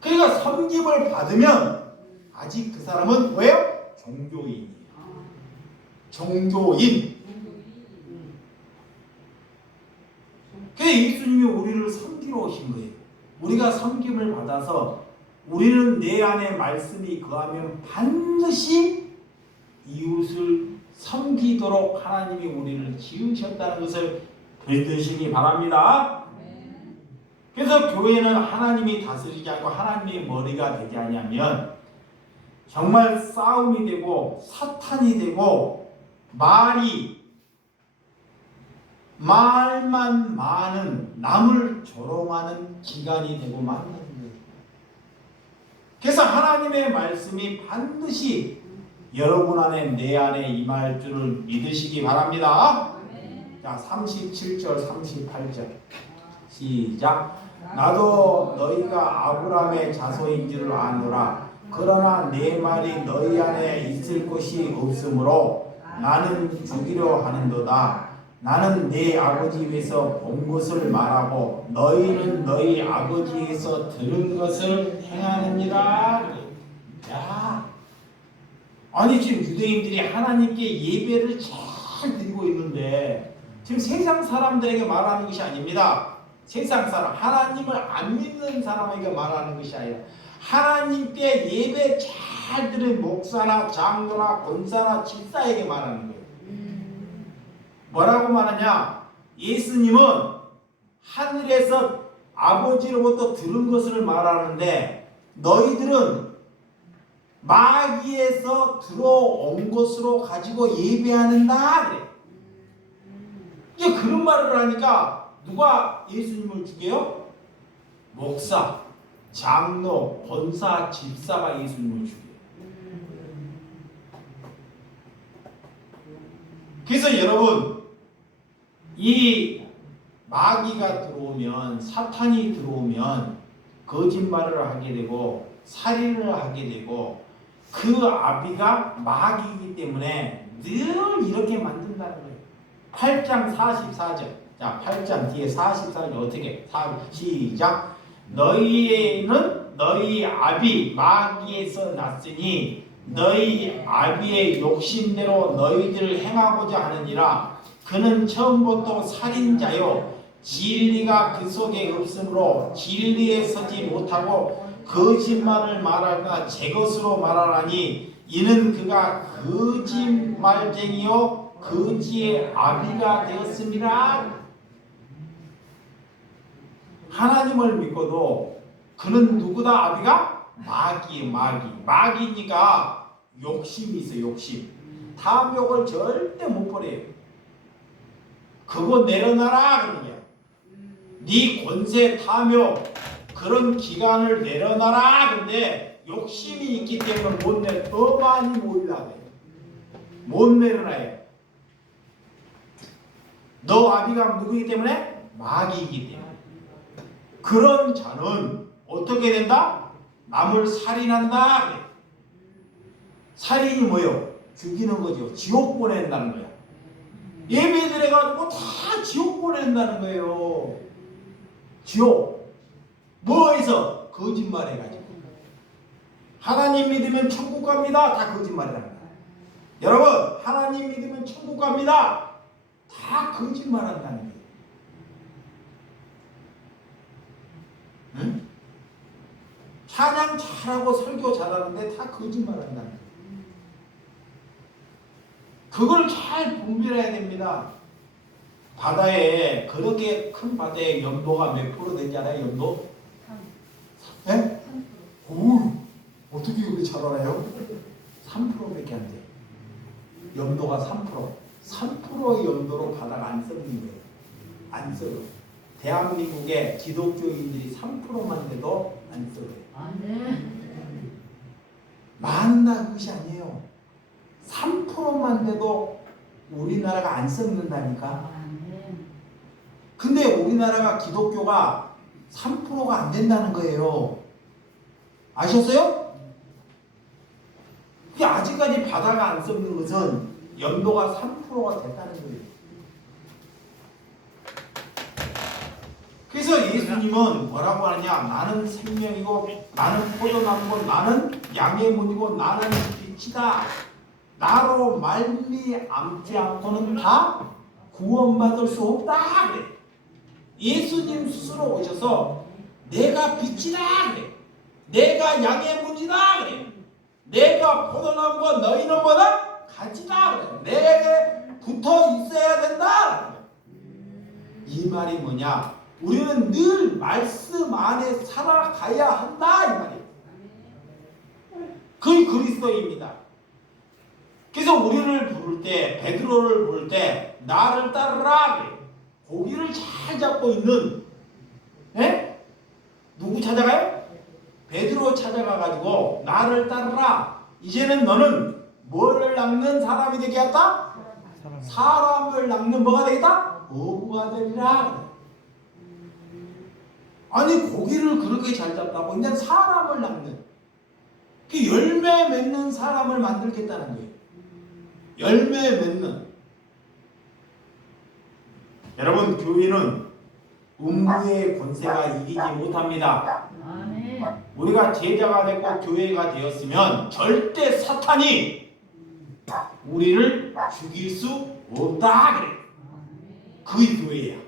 그러니까 섬김을 받으면 아직 그 사람은 뭐예요? 종교인이에요. 종교인. 그래서 예수님이 우리를 섬기러 오신 거예요. 우리가 섬김을 받아서 우리는 내 안에 말씀이 거하면 반드시 이웃을 섬기도록 하나님이 우리를 지으셨다는 것을 믿으시기 바랍니다. 그래서 교회는 하나님이 다스리지 않고 하나님의 머리가 되지 않으면 정말 싸움이 되고 사탄이 되고 말만 많은 남을 조롱하는 기간이 되고 만드는 거예요. 그래서 하나님의 말씀이 반드시 여러분 안에 내 안에 임할 줄을 믿으시기 바랍니다. 자, 37절 38절 시작. 나도 너희가 아브라함의 자손인 줄 아노라. 그러나 내 말이 너희 안에 있을 것이 없으므로 나는 죽이려 하는도다. 나는 내 아버지에서 본 것을 말하고 너희는 너희 아버지에서 들은 것을 행하느니라. 야, 아니 지금 유대인들이 하나님께 예배를 잘 드리고 있는데 지금 세상 사람들에게 말하는 것이 아닙니다. 세상 사람, 하나님을 안 믿는 사람에게 말하는 것이 아니라 하나님께 예배 잘 드린 목사나 장로나 권사나 집사에게 말하는 거예요. 뭐라고 말하냐? 예수님은 하늘에서 아버지로부터 들은 것을 말하는데 너희들은 마귀에서 들어온 것으로 가지고 예배하는다 그래. 이제 그런 말을 하니까 누가 예수님을 죽여요? 목사, 장로, 권사, 집사가 예수님을 죽여요. 그래서 여러분, 이 마귀가 들어오면, 사탄이 들어오면 거짓말을 하게 되고 살인을 하게 되고 그 아비가 마귀이기 때문에 늘 이렇게 만든다는 거예요. 8장 44절. 자, 8장 뒤에 44절 어떻게? 시작. 너희는 너희 아비 마귀에서 났으니 너희 아비의 욕심대로 너희들 행하고자 하느니라. 그는 처음부터 살인자요 진리가 그 속에 없으므로 진리에 서지 못하고 거짓말을 말하거나 제 것으로 말하라니 이는 그가 거짓말쟁이요 거지의 아비가 되었습니다. 하나님을 믿고도 그는 누구다? 아비가? 마귀니까 욕심이 있어. 욕심. 탐욕을 절대 못 버려요. 그거 내려놔라 그런 거야. 네 권세 타며 그런 기간을 내려놔라. 근데 욕심이 있기 때문에 못 내. 더 많이 모이려고 해. 못 내려놔요. 너 아비가 누구이기 때문에? 마귀이기 때문에. 그런 자는 어떻게 된다? 남을 살인한다. 그래. 살인이 뭐요? 죽이는 거죠. 지옥 보낸다는 거야. 예배 드려가지고 다 지옥 보낸다는 거예요. 지옥. 뭐해서? 거짓말 해가지고. 하나님 믿으면 천국 갑니다. 다 거짓말이라는 거야. 여러분, 하나님 믿으면 천국 갑니다. 다 거짓말 한다는 거예요. 응? 찬양 잘하고 설교 잘하는데 다 거짓말 한다는 거예요. 그걸 잘 분별해야 됩니다. 바다에, 그렇게 큰 바다에 염도가 몇 프로 되지 않아요? 염도? 3. 네? 오, 어떻게 그렇게 잘 알아요? 3%밖에 안 돼요. 염도가 3%. 3%의 염도로 바다가 안 썩는 거예요. 안 썩어요. 대한민국의 기독교인들이 3%만 돼도 안 썩어요. 많은 것이 아니에요. 3%만 돼도 우리나라가 안 썩는다니까. 근데 우리나라가 기독교가 3%가 안 된다는 거예요. 아셨어요? 아직까지 바다가 안 썩는 것은 염도가 3%가 됐다는 거예요. 그래서 예수님은 뭐라고 하느냐? 나는 생명이고 나는 포도나무고 나는 양의 문이고 나는 빛이다. 나로 말미암지 않고는 다 구원받을 수 없다. 그래. 예수님 스스로 오셔서 내가 빛이다. 그래. 내가 양의 문이다. 그래. 내가 포도나무고 너희는 뭐다? 같이다. 그래. 내게 붙어 있어야 된다. 그래. 이 말이 뭐냐? 우리는 늘 말씀 안에 살아가야 한다. 이 말이에요. 그게 그리스도입니다. 그래서 우리를 부를 때, 베드로를 부를 때 나를 따르라 그래. 고기를 잘 잡고 있는 누구 찾아가요? 베드로 찾아가가지고 나를 따르라. 이제는 너는 뭐를 낚는 사람이 되겠다? 사람을 낚는 뭐가 되겠다? 어부가 되리라. 아니 고기를 그렇게 잘 잡다고 이제 사람을 낚는, 그 열매 맺는 사람을 만들겠다는 거예요. 열매 맺는. 여러분, 교회는 음부의 권세가 이기지 못합니다. 우리가 제자가 되고 교회가 되었으면 절대 사탄이 우리를 죽일 수 없다 그래. 그게 교회야.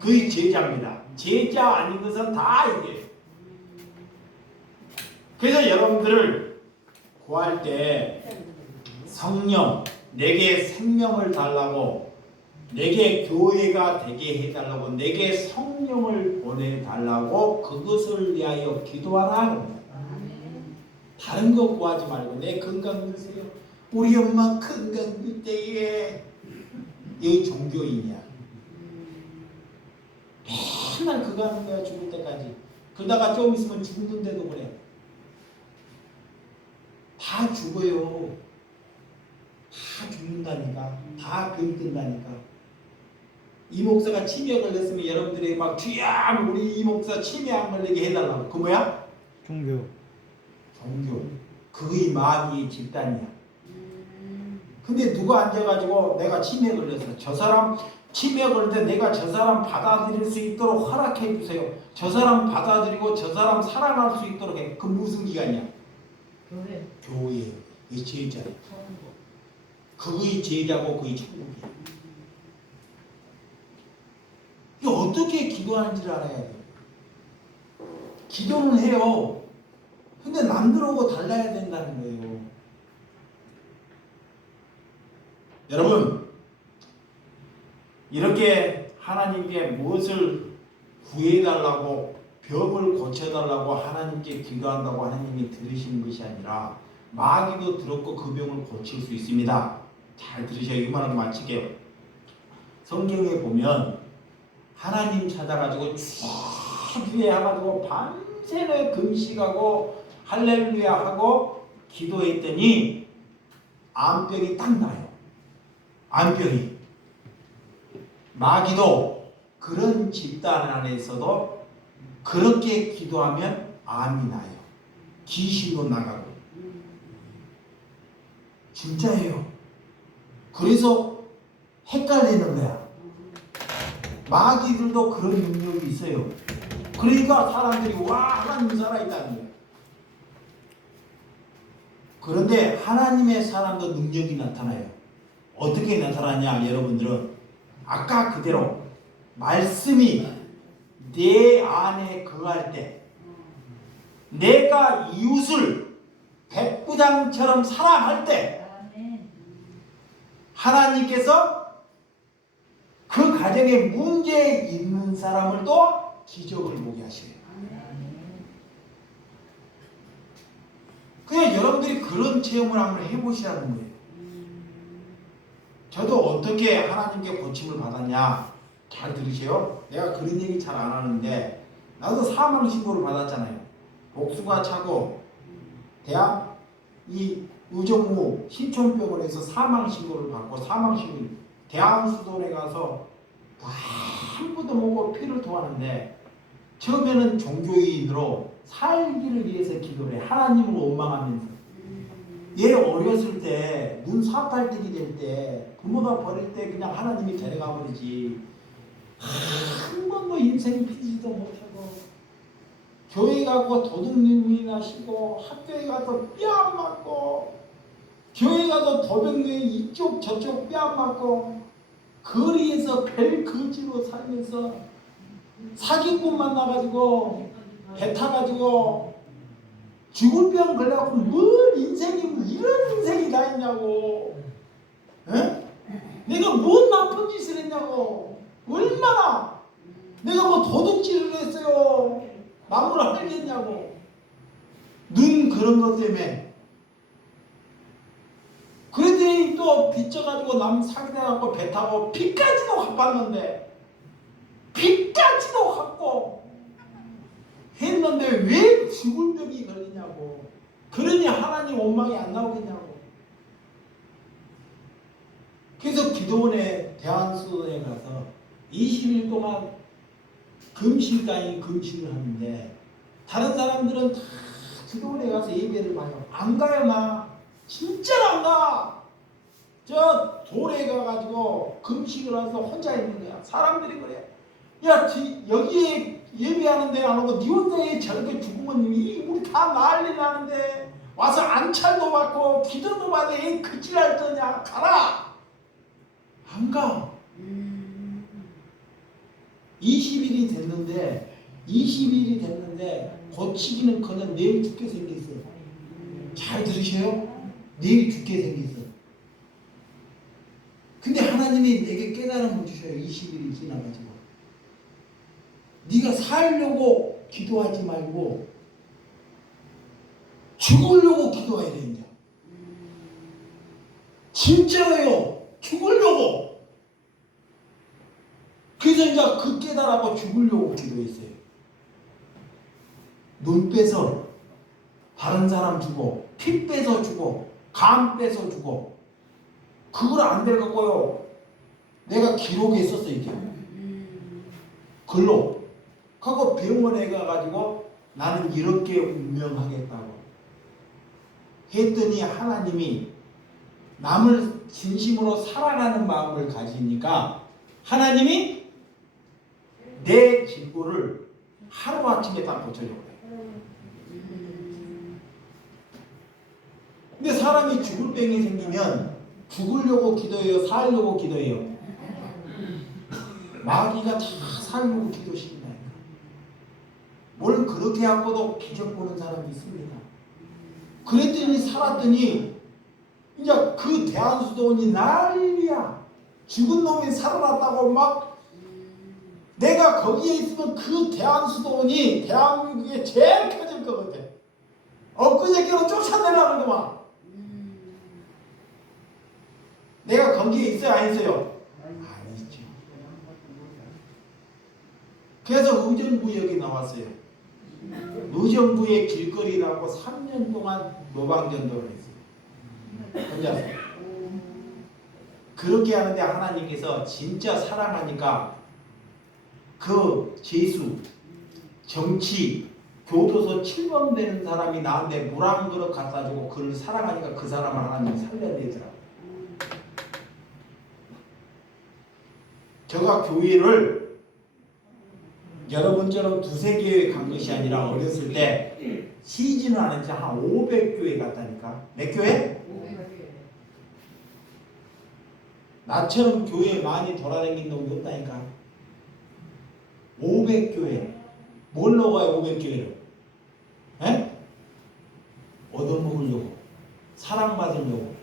그게 제자입니다. 제자 아닌 것은 다 이게. 그래서 여러분들을 구할 때 성령, 내게 생명을 달라고, 내게 교회가 되게 해달라고, 내게 성령을 보내달라고 그것을 위하여 기도하라. 다른 거 구하지 말고 내 건강 주세요. 우리 엄마 건강 줄 때에. 여기 종교인이야. 맨날 그거 하는 거야, 죽을 때까지. 그러다가 좀 있으면 죽는데도 그래. 다 죽어요. 다 죽는다니까. 다 병든다니까. 이 목사가 치매 걸렸으면 여러분들이 막 주야 우리 이 목사 치매 안 걸리게 해달라고. 그 뭐야? 종교. 종교. 그의 마귀의 집단이야. 근데 누가 앉아가지고 내가 치매 걸렸어. 저 사람 치매 걸릴 때 내가 저 사람 받아들일 수 있도록 허락해 주세요. 저 사람 받아들이고 저 사람 사랑할 수 있도록 해. 그 무슨 기관이야? 교회. 교회. 이 제자야. 그의 제자고 그의 천국이야. 이 어떻게 기도하는지를 알아야 돼. 기도는 해요. 근데 남들하고 달라야 된다는 거예요. 여러분, 이렇게 하나님께 무엇을 구해달라고, 병을 고쳐달라고 하나님께 기도한다고 하나님이 들으시는 것이 아니라 마귀도 들었고 그 병을 고칠 수 있습니다. 잘 들으셔요. 이만하게 마칠게요. 성경에 보면 하나님 찾아가지고 쭉 기도해가지고 밤새내 금식하고 할렐루야 하고 기도했더니 암병이 딱 나요. 암병이. 마귀도 그런 집단 안에서도 그렇게 기도하면 암이 나요. 귀신도 나가고. 진짜예요. 그래서 헷갈리는 거야. 마귀들도 그런 능력이 있어요. 그러니까 사람들이 와 하나님 살아있다는 거예요. 그런데 하나님의 사람도 능력이 나타나요. 어떻게 나타나냐 여러분들은 아까 그대로 말씀이 내 안에 거할 때 내가 이웃을 백부장처럼 사랑할 때 하나님께서 그 가정에 문제 있는 사람을 또 기적을 보게 하셔요. 그냥 여러분들이 그런 체험을 한번 해보시라는 거예요. 저도 어떻게 하나님께 고침을 받았냐 잘 들으세요. 내가 그런 얘기 잘 안 하는데 나도 사망 신고를 받았잖아요. 복수가 차고 대학 이 의정부 신촌병원에서 사망 신고를 받고 사망 신고 대한수도원에 가서 한 번도 먹고 피를 토하는데 처음에는 종교인으로 살기를 위해서 기도를 해. 하나님을 원망하면서. 얘 어렸을 때 눈 사팔뜨기 될 때 부모가 버릴 때 그냥 하나님이 데려가 버리지. 한 번도 인생 피지도 못하고 교회 가고 도둑님이나 시고 학교에 가서 뺨 맞고 교회 가서 도둑님 이쪽 저쪽 뺨 맞고 거리에서 벨거지로 살면서 사기꾼 만나가지고 배 타가지고 죽을 병 걸려갖고 뭘 인생이 이런 인생이 다 있냐고. 에? 내가 뭔 나쁜 짓을 했냐고. 얼마나 내가 뭐 도둑질을 했어요. 나무를 할겠냐고. 눈 그런 것 때문에. 그랬더니 또 빚져가지고 남 사기당하고 배 타고 빚까지도 갚았는데 빚까지도 갚고 했는데 왜 죽을 병이 걸리냐고. 그러니 하나님 원망이 안 나오겠냐고. 그래서 기도원에 대한수도원에 가서 20일 동안 금식 아닌 금식을 하는데 다른 사람들은 다 기도원에 가서 예배를 봐요. 안 가요. 나 진짜 안 가. 저 돌에 가가지고 금식을 해서 혼자 있는 거야. 사람들이 그래. 야, 여기에 예배하는데 안 오고 니 혼자 저렇게 죽으면 우리 다 난리 나는데 와서 안찰도 받고 기도도 받아. 그지랄 떠냐. 가라. 안 가. 20일이 됐는데 고치기는커녕 내일 죽게 생겼어요. 잘 들으셔요? 내일 죽게 생겼어. 근데 하나님이 내게 깨달음을 주셔요. 20일이 지나가지고. 네가 살려고 기도하지 말고 죽으려고 기도해야 된다. 진짜로요. 죽으려고. 그래서 이제 그 깨달아고 죽으려고 기도했어요. 눈 빼서 다른 사람 주고 피 빼서 주고 간 빼서 주고 그걸 안 될 갖고요. 내가 기록에 있었어 이게. 글로. 하고 병원에 가가지고 나는 이렇게 운명하겠다고 했더니 하나님이 남을 진심으로 사랑하는 마음을 가지니까 하나님이 내 질고를 하루아침에 다 고쳐줘요. 근데 사람이 죽을 병이 생기면 죽으려고 기도해요? 살려고 기도해요? 마귀가 다 살려고 기도시킨다니까. 뭘 그렇게 하고도 기적 보는 사람이 있습니다. 그랬더니 살았더니 이제 그 대한수도원이 난리야. 죽은 놈이 살아났다고 막. 내가 거기에 있으면 그 대한수도원이 대한민국에 제일 커질 것 같아. 엊그저께로 쫓아내려고만. 내가 거기에 있어요? 안 있어요? 안 있죠. 그래서 의정부역이 나왔어요. 의정부의 길거리라고 3년 동안 노방전도를 했어요. 혼자서. 그렇게 하는데 하나님께서 진짜 사랑하니까 그 재수, 정치, 교도소 7번 되는 사람이 나한테 물 한 그릇 갖다 주고 그를 사랑하니까 그 사람을 하나님이 살려내더라고요. 제가 교회를 여러분처럼 두세 교회 간 것이 아니라 어렸을 때 시즌을 안 했지 한 500교회 갔다니까. 몇 교회? 나처럼 교회 많이 돌아다닌 놈이 없다니까. 500교회. 뭘로 가요 500교회를? 에? 얻어먹으려고. 사랑받으려고.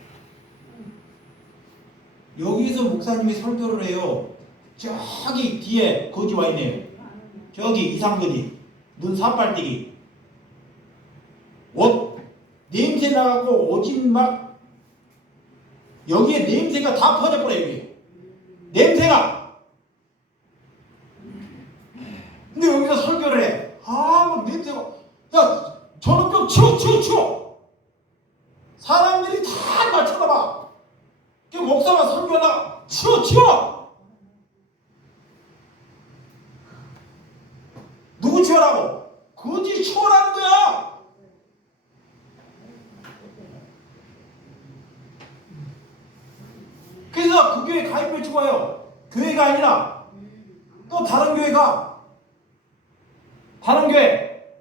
여기서 목사님이 설교를 해요. 저기 뒤에 거기 와 있네요. 저기 이상근이 눈 사빨대기 옷 냄새 나갖고 오진 막 여기에 냄새가 다 퍼져버려. 여기 냄새가. 근데 여기서 설교를 해. 막 냄새가 야 저런 좀 치워 사람들이 다 날 쳐다봐. 그 목사가 설교하다가 치워 누구 치워라고? 거지 치워라는 거야. 그래서 그 교회 가입해 죽어요. 교회가 아니라 또 다른 교회가 다른 교회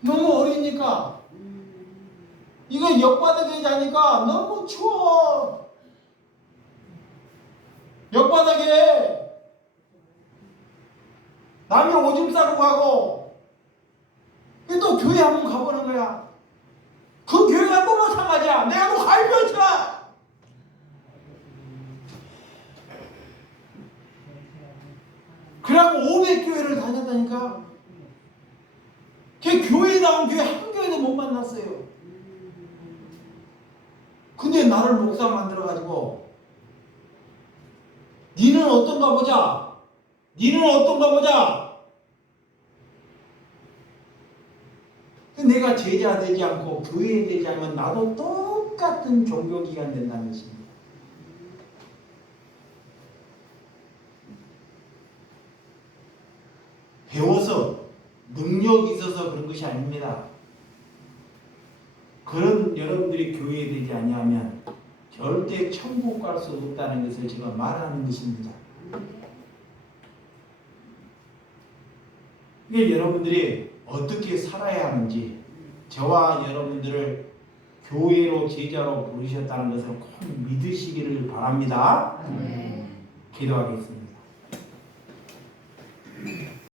너무 어리니까 이거 역바닥에 자니까 너무 추워. 역바닥에 남이 오줌 싸고 가고 또 교회 한번 가보는 거야. 그 교회가 또 마찬가지야. 내가 또 가입했잖아. 그래갖고 500교회를 다녔다니까. 걔 교회에 나온 교회 한 교회도 못 만났어요. 근데 나를 목사 만들어가지고 니는 어떤가 보자. 내가 제자 되지 않고 교회 되지 않으면 나도 똑같은 종교기관 된다는 것입니다. 배워서 능력이 있어서 그런 것이 아닙니다. 그런 여러분들이 교회에 되지 아니하면 절대 천국 갈 수 없다는 것을 제가 말하는 것입니다. 이게 여러분들이 어떻게 살아야 하는지 저와 여러분들을 교회로 제자로 부르셨다는 것을 꼭 믿으시기를 바랍니다. 기도하겠습니다.